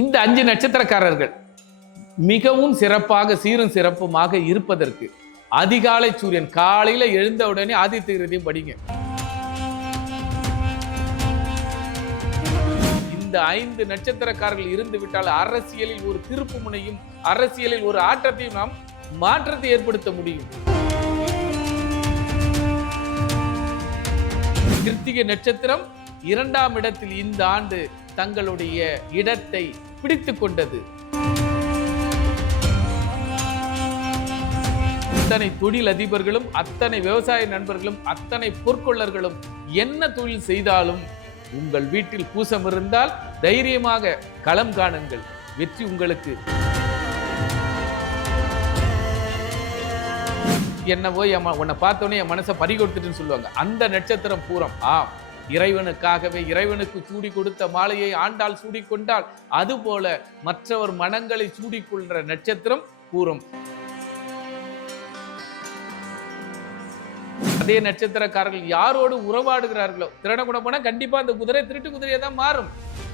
இந்த 5 நட்சத்திரக்காரர்கள் மிகவும் சிறப்பாக சீரும் சிறப்புமாக இருப்பதற்கு அதிகாலை சூரியன் காலையில எழுந்த உடனே ஆதித்ய ஹிருதயம் படிங்க. இந்த 5 நட்சத்திரக்காரர்கள் இருந்து விட்டால் அரசியலில் ஒரு திருப்பு முனையும் அரசியலில் ஒரு ஆற்றத்தையும் நாம் மாற்றத்தை ஏற்படுத்த முடியும். கிருத்திகை நட்சத்திரம் 2ஆம் இடத்தில் இந்த ஆண்டு தங்களுடைய இடத்தை பிடித்துக் கொண்டது. அத்தனை தொழில் அதிபர்களும் அத்தனை விவசாய நண்பர்களும் அத்தனை பொற்கொள்ளர்களும் என்ன தொழில் செய்தாலும் உங்கள் வீட்டில் பூசம் இருந்தால் தைரியமாக களம் காணுங்கள், வெற்றி உங்களுக்கு. என்ன போய் உன்னை பார்த்தோன்னே என் மனசை பறி கொடுத்துட்டுன்னு சொல்லுவாங்க. அந்த நட்சத்திரம் பூரம். இறைவனுக்காகவே இறைவனுக்கு சூடி கொடுத்த மாலையை ஆண்டாள் சூடிக்கொண்டால் அதுபோல மற்றவர் மனங்களை சூடிக்கொள்கிற நட்சத்திரம் பூரம். அதே நட்சத்திரக்காரர்கள் யாரோடு உறவாடுகிறார்களோ, திருடகுணம் போனா கண்டிப்பா அந்த குதிரை திருட்டு குதிரையா தான் மாறும்.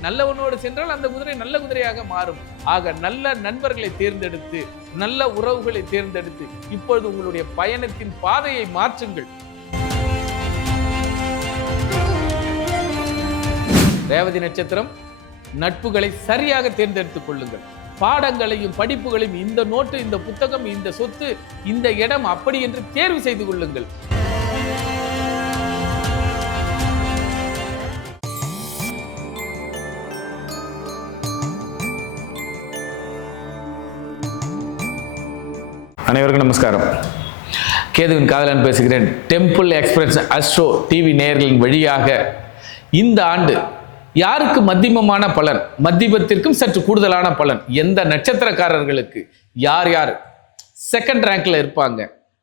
நல்லவனோடு சென்றால் அந்த குதிரை நல்ல குதிரையாக மாறும். ஆக நல்ல நண்பர்களை தேர்ந்தெடுத்து நல்ல உறவுகளை தேர்ந்தெடுத்து இப்பொழுது உங்களுடைய பயணத்தின் பாதையை மாற்றுங்கள். ரேவதி நட்சத்திரம் நட்புகளை சரியாக தேர்ந்தெடுத்துக் கொள்ளுங்கள். பாடங்களையும் படிப்புகளையும் இந்த நோட்டு, இந்த புத்தகம், இந்த சொத்து, இந்த இடம் அப்படி என்று தேர்வு செய்து கொள்ளுங்கள். அனைவருக்கும் நமஸ்காரம். கேதுவின் காதலன் பேசுகிறேன். டெம்பிள் எக்ஸ்பிரஸ் அஸ்ட்ரோ டிவி நேயர்களின் வழியாக இந்த ஆண்டு யாருக்கு மத்தியமமான பலன், மத்தியமத்திற்கும் சற்று கூடுதலான பலன், எந்த நட்சத்திரக்காரர்களுக்கு யார் யார் செகண்ட் ரேங்க்ல இருப்பாங்க,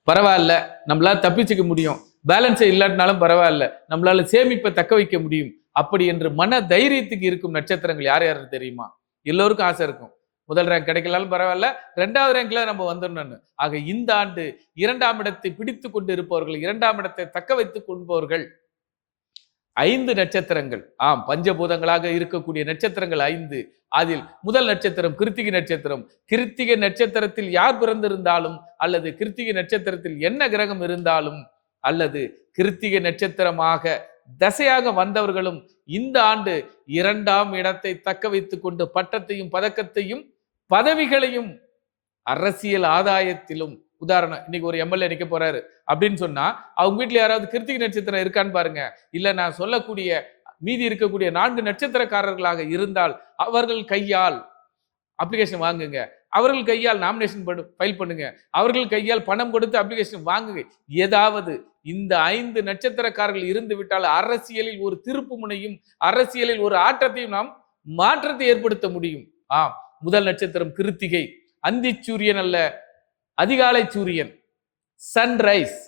பரவாயில்ல நம்மளால தப்பிச்சுக்க முடியும், பேலன்ஸ் இல்லாட்டினாலும் பரவாயில்ல நம்மளால சேமிப்பை தக்க வைக்க முடியும் அப்படி என்று மன தைரியத்துக்கு இருக்கும் நட்சத்திரங்கள் யார் யார் தெரியுமா? எல்லோருக்கும் ஆசை இருக்கும், முதல் ரேங்க் கிடைக்கலாலும் பரவாயில்ல, 2வது ரேங்க்ல நம்ம வந்துடணும்னு. ஆக இந்த ஆண்டு 2ஆம் இடத்தை பிடித்து கொண்டு இருப்பவர்கள், 2ஆம் இடத்தை தக்க வைத்துக் கொள்பவர்கள் 5 நட்சத்திரங்கள். பஞ்சபூதங்களாக இருக்கக்கூடிய நட்சத்திரங்கள் 5. அதில் முதல் நட்சத்திரம் கிருத்திகை நட்சத்திரம். கிருத்திகை நட்சத்திரத்தில் யார் பிறந்திருந்தாலும் அல்லது கிருத்திகை நட்சத்திரத்தில் என்ன கிரகம் இருந்தாலும் அல்லது கிருத்திகை நட்சத்திரமாக தசையாக வந்தவர்களும் இந்த ஆண்டு 2ஆம் இடத்தை தக்க வைத்துக் கொண்டு பட்டத்தையும் பதக்கத்தையும் பதவிகளையும் அரசியல் ஆதாயத்திலும், உதாரணம் இன்னைக்கு ஒரு எம்எல்ஏ நிக்க போறாரு அப்படின்னு சொன்னா அவங்க வீட்டுல யாராவது கிருத்திகை நட்சத்திரம் இருக்கான்னு பாருங்க. இல்ல நான் சொல்லக்கூடிய மீதி இருக்கக்கூடிய 4 நட்சத்திரக்காரர்களாக இருந்தால் அவர்கள் கையால் அப்ளிகேஷன் வாங்குங்க, அவர்கள் கையால் நாமினேஷன் ஃபைல் பண்ணுங்க, அவர்கள் கையால் பணம் கொடுத்து அப்ளிகேஷன் வாங்குங்க. ஏதாவது இந்த 5 நட்சத்திரக்காரர்கள் இருந்து விட்டால் அரசியலில் ஒரு திருப்பு முனையும் அரசியலில் ஒரு ஆற்றத்தையும் நாம் மாற்றத்தை ஏற்படுத்த முடியும். முதல் நட்சத்திரம் கிருத்திகை. அந்தி சூரியன் அல்ல, அதிகாலை சூரியன், சன்ரைஸ்.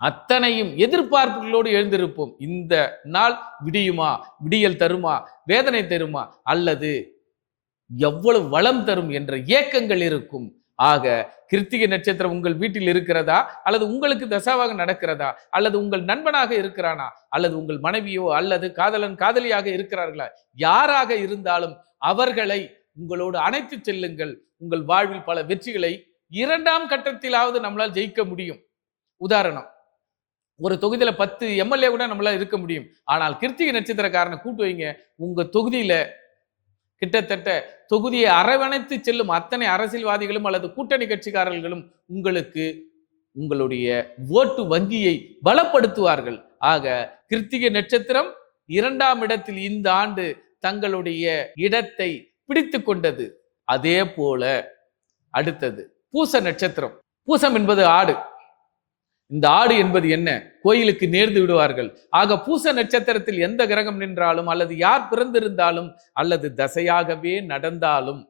அத்தனையும் எதிர்பார்ப்புகளோடு எழுந்திருப்போம். இந்த நாள் விடியுமா, விடியல் தருமா, வேதனை தருமா, அல்லது எவ்வளவு வளம் தரும் என்ற ஏக்கங்கள் இருக்கும். ஆக கிருத்திகை நட்சத்திரம் உங்கள் வீட்டில் இருக்கிறதா, அல்லது உங்களுக்கு தசாவாக நடக்கிறதா, அல்லது உங்கள் நண்பனாக இருக்கிறானா, அல்லது உங்கள் மனைவியோ அல்லது காதலன் காதலியாக இருக்கிறார்களா, யாராக இருந்தாலும் அவர்களை உங்களோடு அணைத்து செல்லுங்கள். உங்கள் வாழ்வில் பல வெற்றிகளை 2ஆம் கட்டத்திலாவது நம்மளால் ஜெயிக்க முடியும். உதாரணம், ஒரு தொகுதியில 10 எம்எல்ஏ கூட நம்மளால இருக்க முடியும். ஆனால் கிருத்திகை நட்சத்திரக்காரனை கூட்டு வைங்க, உங்க தொகுதியில கிட்டத்தட்ட தொகுதியை அரவணைத்து செல்லும் அத்தனை அரசியல்வாதிகளும் அல்லது கூட்டணி கட்சிக்காரர்களும் உங்களுக்கு உங்களுடைய ஓட்டு வங்கியை பலப்படுத்துவார்கள். ஆக கிருத்திகை நட்சத்திரம் 2ஆம் இடத்தில் இந்த ஆண்டு தங்களுடைய இடத்தை பிடித்து கொண்டது. அதே போல அடுத்தது பூச நட்சத்திரம். பூசம் என்பது ஆடு. இந்த ஆடு என்பது என்ன? கோயிலுக்கு நேர்ந்து விடுவார்கள். ஆக பூச நட்சத்திரத்தில் எந்த கிரகம் நின்றாலும் அல்லது யார் பிறந்திருந்தாலும் அல்லது தசையாகவே நடந்தாலும்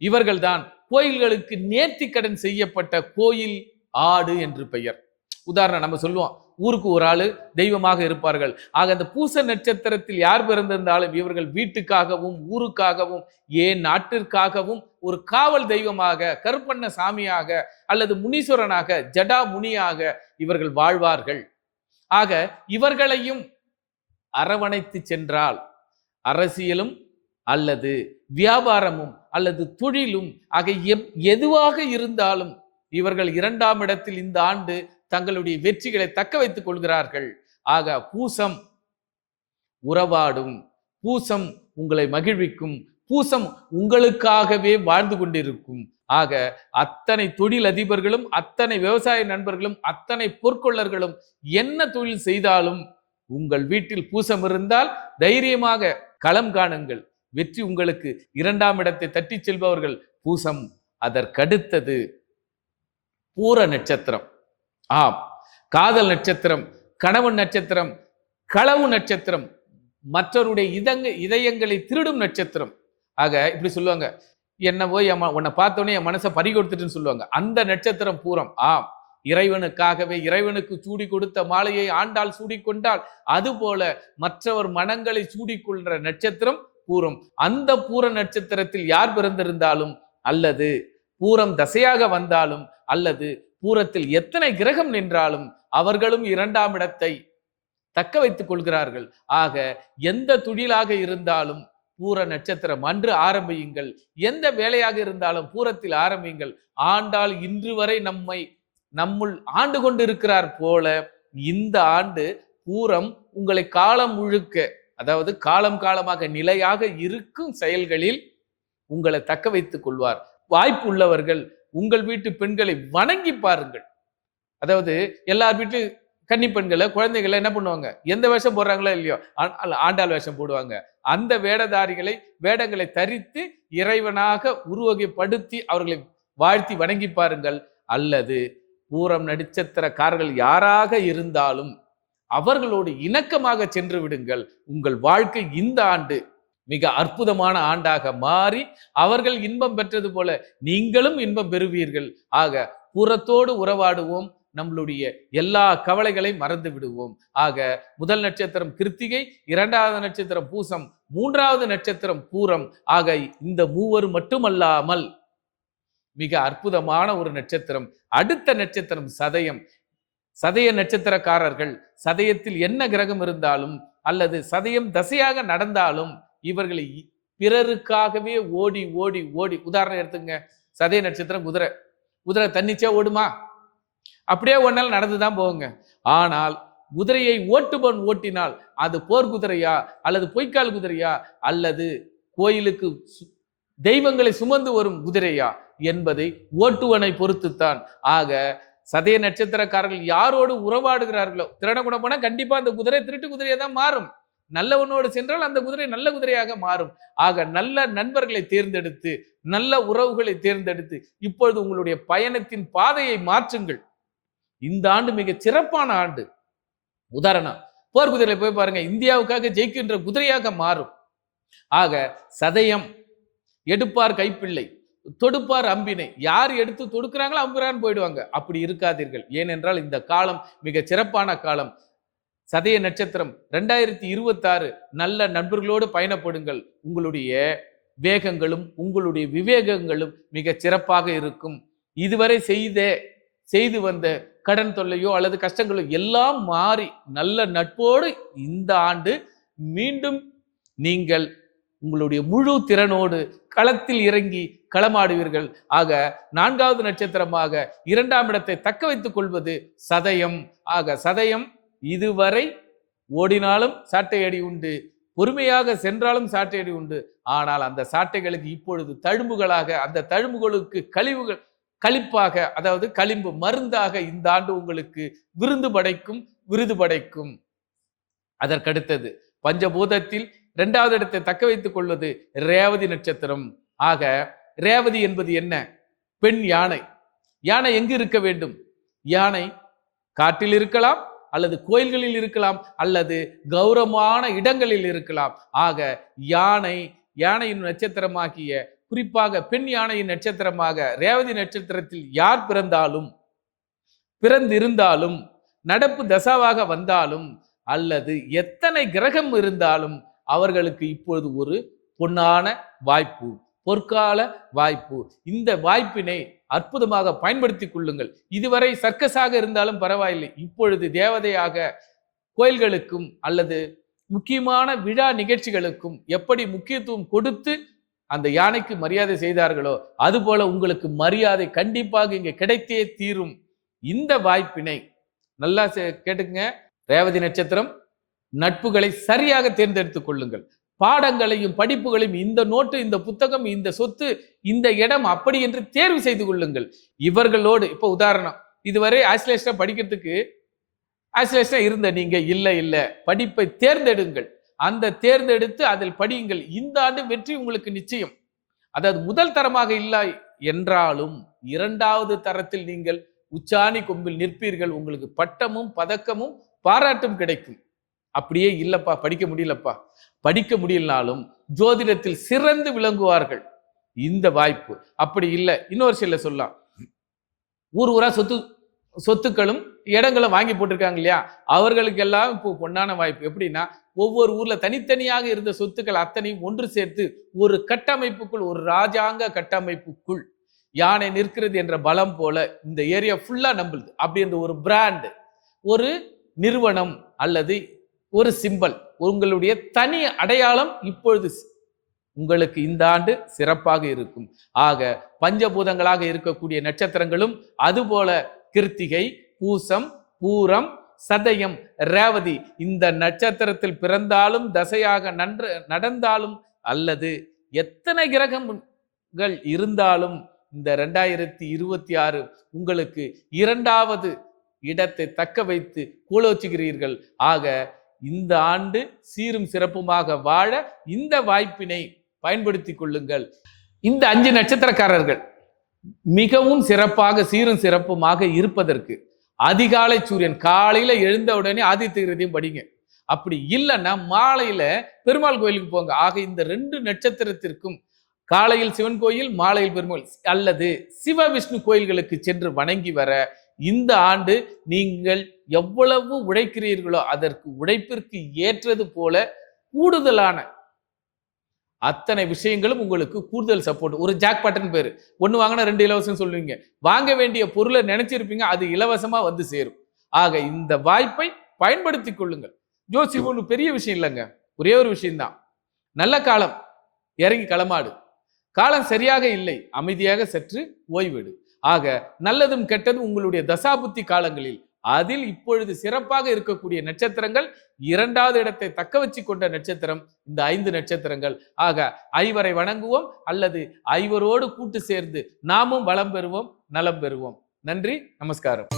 இவர்கள்தான் கோயில்களுக்கு நேர்த்திக்கடன் செய்யப்பட்ட கோயில் ஆடு என்று பெயர். உதாரணம் நம்ம சொல்லுவோம், ஊருக்கு ஒரு ஆளு தெய்வமாக இருப்பார்கள். ஆக அந்த பூச நட்சத்திரத்தில் யார் பிறந்திருந்தாலும் இவர்கள் வீட்டுக்காகவும் ஊருக்காகவும் ஏன் நாட்டிற்காகவும் ஒரு காவல் தெய்வமாக, கருப்பண்ண சாமியாக அல்லது முனீஸ்வரனாக, ஜடா முனியாக இவர்கள் வாழ்வார்கள். ஆக இவர்களையும் அரவணைத்து சென்றால் அரசியலும் அல்லது வியாபாரமும் அல்லது தொழிலும் ஆக எதுவாக இருந்தாலும் இவர்கள் 2ஆம் இடத்தில் இந்த ஆண்டு தங்களுடைய வெற்றிகளை தக்க வைத்துக் கொள்கிறார்கள். ஆக பூசம் உறவாடும், பூசம் உங்களை மகிழ்விக்கும், பூசம் உங்களுக்காகவே வாழ்ந்து கொண்டிருக்கும். ஆக அத்தனை தொழில் அதிபர்களும், அத்தனை விவசாய நண்பர்களும், அத்தனை பொற்கொள்ளர்களும் என்ன தொழில் செய்தாலும் உங்கள் வீட்டில் பூசம் இருந்தால் தைரியமாக களம் காணுங்கள். வெற்றி உங்களுக்கு. 2ஆம் இடத்தை தட்டி செல்பவர்கள் பூசம். அதற்கடுத்தது பூர நட்சத்திரம். ஆம், காதல் நட்சத்திரம், கணவன் நட்சத்திரம், களவு நட்சத்திரம், மற்றவருடைய இதயங்களை திருடும் நட்சத்திரம். ஆக இப்படி சொல்லுவாங்க, என்ன போய் உன்னை பார்த்தோன்னே என் மனசை பறி கொடுத்துட்டுன்னு சொல்லுவாங்க. அந்த நட்சத்திரம் பூரம். ஆம், இறைவனுக்காகவே இறைவனுக்கு சூடி கொடுத்த மாலையை ஆண்டாள் சூடிக்கொண்டால் அதுபோல மற்றவர் மனங்களை சூடிக்கொள்ற நட்சத்திரம் பூரம். அந்த பூர நட்சத்திரத்தில் யார் பிறந்திருந்தாலும், அல்லது பூரம் தசையாக வந்தாலும், அல்லது பூரத்தில் எத்தனை கிரகம் நின்றாலும் அவர்களும் 2ஆம் இடத்தை தக்க வைத்துக் கொள்கிறார்கள். ஆக எந்த தொழிலாக இருந்தாலும் பூர நட்சத்திரம் அன்று ஆரம்பியுங்கள். எந்த வேலையாக இருந்தாலும் பூரத்தில் ஆரம்பியுங்கள். ஆண்டாள் இன்று வரை நம்முள் ஆண்டு கொண்டிருக்கிறார் போல இந்த ஆண்டு பூரம் உங்களை காலம் முழுக்க, அதாவது காலம் காலமாக நிலையாக இருக்கும் செயல்களில் உங்களை தக்க வைத்துக் கொள்வார். வாய்ப்பு உள்ளவர்கள் உங்கள் வீட்டு பெண்களை வணங்கி பாருங்கள். அதாவது எல்லார் வீட்டு கன்னி பெண்களை, குழந்தைகளை என்ன பண்ணுவாங்க, எந்த வேஷம் போடுறாங்களோ இல்லையோ ஆண்டாள் வேஷம் போடுவாங்க. அந்த வேடங்களை தரித்து இறைவனாக உருவகைப்படுத்தி அவர்களை வாழ்த்தி வணங்கி பாருங்கள். அல்லது பூரம் நட்சத்திரக்காரர்கள் யாராக இருந்தாலும் அவர்களோடு இணக்கமாக சென்று விடுங்கள். உங்கள் வாழ்க்கை இந்த ஆண்டு மிக அற்புதமான ஆண்டாக மாறி அவர்கள் இன்பம் பெற்றது போல நீங்களும் இன்பம் பெறுவீர்கள். ஆக புறத்தோடு உறவாடுவோம், நம்மளுடைய எல்லா கவலைகளையும் மறந்து விடுவோம். ஆக முதல் நட்சத்திரம் கிருத்திகை, 2வது நட்சத்திரம் பூசம், 3வது நட்சத்திரம் பூரம். ஆக இந்த மூவர் மட்டுமல்லாமல் மிக அற்புதமான ஒரு நட்சத்திரம். அடுத்த நட்சத்திரம் சதயம். சதய நட்சத்திரக்காரர்கள் சதயத்தில் என்ன கிரகம் இருந்தாலும் அல்லது சதயம் தசையாக நடந்தாலும் இவர்களை பிறருக்காகவே ஓடி ஓடி ஓடி, உதாரணம் எடுத்துங்க, சதய நட்சத்திரம் குதிரை தன்னிச்சா ஓடுமா? அப்படியே ஒன்னால நடந்துதான் போகுங்க. ஆனால் குதிரையை ஓட்டுபவன் ஓட்டினால் அது போர் குதிரையா அல்லது பொய்க்கால் குதிரையா அல்லது கோயிலுக்கு தெய்வங்களை சுமந்து வரும் குதிரையா என்பதை ஓட்டுவனை பொறுத்துத்தான். ஆக சதய நட்சத்திரக்காரர்கள் யாரோடு உறவாடுகிறார்களோ, திருடகுண போனா கண்டிப்பா அந்த குதிரை திருட்டு குதிரையா தான் மாறும். நல்லவனோடு சென்றால் அந்த குதிரை நல்ல குதிரையாக மாறும். ஆக நல்ல நண்பர்களை தேர்ந்தெடுத்து, நல்ல உறவுகளை தேர்ந்தெடுத்து இப்பொழுது உங்களுடைய பயணத்தின் பாதையை மாற்றுங்கள். இந்த ஆண்டு மிக சிறப்பான ஆண்டு. உதாரணம், போர் குதிரை போய் பாருங்க, இந்தியாவுக்காக ஜெயிக்கின்ற குதிரையாக மாறும். ஆக சதயம் எடுப்பார் கைப்பிள்ளை, தொடுப்பார் அம்பினை. யார் எடுத்து தொடுக்கிறாங்களோ அம்புறான்னு போயிடுவாங்க. அப்படி இருக்காதீர்கள். ஏனென்றால் இந்த காலம் மிக சிறப்பான காலம். சதய நட்சத்திரம் 2026 நல்ல நண்பர்களோடு பயணப்படுங்கள். உங்களுடைய வேகங்களும் உங்களுடைய விவேகங்களும் மிக சிறப்பாக இருக்கும். இதுவரை செய்து வந்த கடன் தொல்லையோ அல்லது கஷ்டங்களோ எல்லாம் மாறி நல்ல நட்போடு இந்த ஆண்டு மீண்டும் நீங்கள் உங்களுடைய முழு திறனோடு களத்தில் இறங்கி களமாடுவீர்கள். ஆக 4வது நட்சத்திரமாக 2ஆம் இடத்தை தக்க வைத்துக் கொள்வது சதயம். ஆக சதயம் இதுவரை ஓடினாலும் சாட்டையடி உண்டு, பொறுமையாக சென்றாலும் சாட்டையடி உண்டு. ஆனால் அந்த சாட்டைகளுக்கு இப்பொழுது தழும்புகளாக, அந்த தழும்புகளுக்கு களிப்பாக, அதாவது களிம்பு மருந்தாக இந்த ஆண்டு உங்களுக்கு விருது படைக்கும். அதற்கடுத்தது பஞ்சபூதத்தில் 2வது இடத்தை தக்க வைத்துக் கொள்வது ரேவதி நட்சத்திரம். ஆக ரேவதி என்பது என்ன? பெண் யானை. யானை எங்கு இருக்க வேண்டும்? யானை காட்டில் இருக்கலாம், அல்லது கோயில்களில் இருக்கலாம், அல்லது கௌரவமான இடங்களில் இருக்கலாம். ஆக யானையின் நட்சத்திரமாகிய, குறிப்பாக பெண் யானையின் நட்சத்திரமாக ரேவதி நட்சத்திரத்தில் யார் பிறந்திருந்தாலும், நடப்பு தசாவாக வந்தாலும், அல்லது எத்தனை கிரகம் இருந்தாலும் அவர்களுக்கு இப்பொழுது ஒரு பொன்னான வாய்ப்பு, பொற்கால வாய்ப்பு. இந்த வாய்ப்பினை அற்புதமாக பயன்படுத்திக் கொள்ளுங்கள். இதுவரை சர்க்கஸாக இருந்தாலும் பரவாயில்லை, இப்பொழுது தேவதையாக கோயில்களுக்கும் அல்லது முக்கியமான விழா நிகழ்ச்சிகளுக்கும் எப்படி முக்கியத்துவம் கொடுத்து அந்த யானைக்கு மரியாதை செய்தார்களோ அதுபோல உங்களுக்கு மரியாதை கண்டிப்பாக இங்க கிடைத்தே தீரும். இந்த வாய்ப்பினை நல்லா கேட்டுக்குங்க. ரேவதி நட்சத்திரம் நட்புகளை சரியாக தேர்ந்தெடுத்துக் கொள்ளுங்கள். பாடங்களையும் படிப்புகளையும் இந்த நோட்டு, இந்த புத்தகம், இந்த சொத்து, இந்த இடம் அப்படி என்று தேர்வு செய்து கொள்ளுங்கள். இவர்களோடு இப்ப உதாரணம், இதுவரை ஐசோலேஷனா படிக்கிறதுக்கு ஐசோலேஷனா இருந்த நீங்க இல்ல படிப்பை தேர்ந்தெடுங்கள். அந்த தேர்ந்தெடுத்து அதில் படியுங்கள். இந்த ஆண்டு வெற்றி உங்களுக்கு நிச்சயம். அதாவது முதல் தரமாக இல்லை என்றாலும் இரண்டாவது தரத்தில் நீங்கள் உச்சாணி கொம்பில் நிற்பீர்கள். உங்களுக்கு பட்டமும் பதக்கமும் பாராட்டும் கிடைக்கும். அப்படியே இல்லப்பா படிக்க முடியலப்பா, படிக்க முடியலனாலும் ஜோதிடத்தில் சிறந்து விளங்குவார்கள். இந்த வாய்ப்பு அப்படி இல்லை. இன்னொரு சில சொல்லலாம், ஊரா சொத்துக்களும் இடங்களும் வாங்கி போட்டிருக்காங்க இல்லையா, அவர்களுக்கெல்லாம் இப்போ பொன்னான வாய்ப்பு. எப்படின்னா ஒவ்வொரு ஊர்ல தனித்தனியாக இருந்த சொத்துக்கள் அத்தனையும் ஒன்று சேர்த்து ஒரு கட்டமைப்புக்குள், ஒரு ராஜாங்க கட்டமைப்புக்குள் யானை நிற்கிறது என்ற பலம் போல இந்த ஏரியா ஃபுல்லா நம்புது. அப்படி என்ற ஒரு பிராண்ட், ஒரு நிறுவனம் அல்லது ஒரு சிம்பல், உங்களுடைய தனி அடையாளம் இப்பொழுது உங்களுக்கு இந்த ஆண்டு சிறப்பாக இருக்கும். ஆக பஞ்சபூதங்களாக இருக்கக்கூடிய நட்சத்திரங்களும் அதுபோல கிருத்திகை, பூசம், பூரம், சதயம், ரேவதி இந்த நட்சத்திரத்தில் பிறந்தாலும் தசையாக நடந்தாலும் அல்லது எத்தனை கிரகங்கள் இருந்தாலும் இந்த 2026 உங்களுக்கு இரண்டாவது இடத்தை தக்க வைத்து கோலோச்சுகிறீர்கள். ஆக இந்த ஆண்டு சீரும் சிறப்புமாக வாழ இந்த வாய்ப்பினை பயன்படுத்திக் கொள்ளுங்கள். இந்த 5 நட்சத்திரக்காரர்கள் மிகவும் சிறப்பாக சீரும் சிறப்புமாக இருப்பதற்கு அதிகாலை சூரியன் காலையில எழுந்த உடனே ஆதித்ய ஹிருதயம் படிங்க. அப்படி இல்லைன்னா மாலையில பெருமாள் கோயிலுக்கு போங்க. ஆக இந்த 2 நட்சத்திரத்திற்கும் காலையில் சிவன் கோயில், மாலையில் பெருமாள் அல்லது சிவ விஷ்ணு கோயில்களுக்கு சென்று வணங்கி வர இந்த ஆண்டு நீங்கள் எவ்வளவு உழைக்கிறீர்களோ அதற்கு உழைப்பிற்கு ஏற்றது போல கூடுதலான அத்தனை விஷயங்களும் உங்களுக்கு கூடுதல் சப்போர்ட். ஒரு ஜாக் பாட்டன் பேரு, 1 வாங்கினா 2 இலவசம் சொல்லுவீங்க. வாங்க வேண்டிய பொருளை நினைச்சிருப்பீங்க, அது இலவசமா வந்து சேரும். ஆக இந்த வாய்ப்பை பயன்படுத்திக் கொள்ளுங்கள். ஜோசியம் ஒன்று பெரிய விஷயம் இல்லைங்க, ஒரே ஒரு விஷயம்தான். நல்ல காலம் இறங்கி களமாடு, காலம் சரியாக இல்லை அமைதியாக சற்று ஓய்வெடு. ஆக நல்லதும் கெட்டதும் உங்களுடைய தசாபுத்தி காலங்களில் அதில் இப்பொழுது சிறப்பாக இருக்கக்கூடிய நட்சத்திரங்கள், இரண்டாவது இடத்தை தக்க வச்சு கொண்ட நட்சத்திரம் இந்த 5 நட்சத்திரங்கள். ஆக ஐவரை வணங்குவோம் அல்லது ஐவரோடு கூட்டு சேர்ந்து நாமும் வளம் பெறுவோம், நலம் பெறுவோம். நன்றி, நமஸ்காரம்.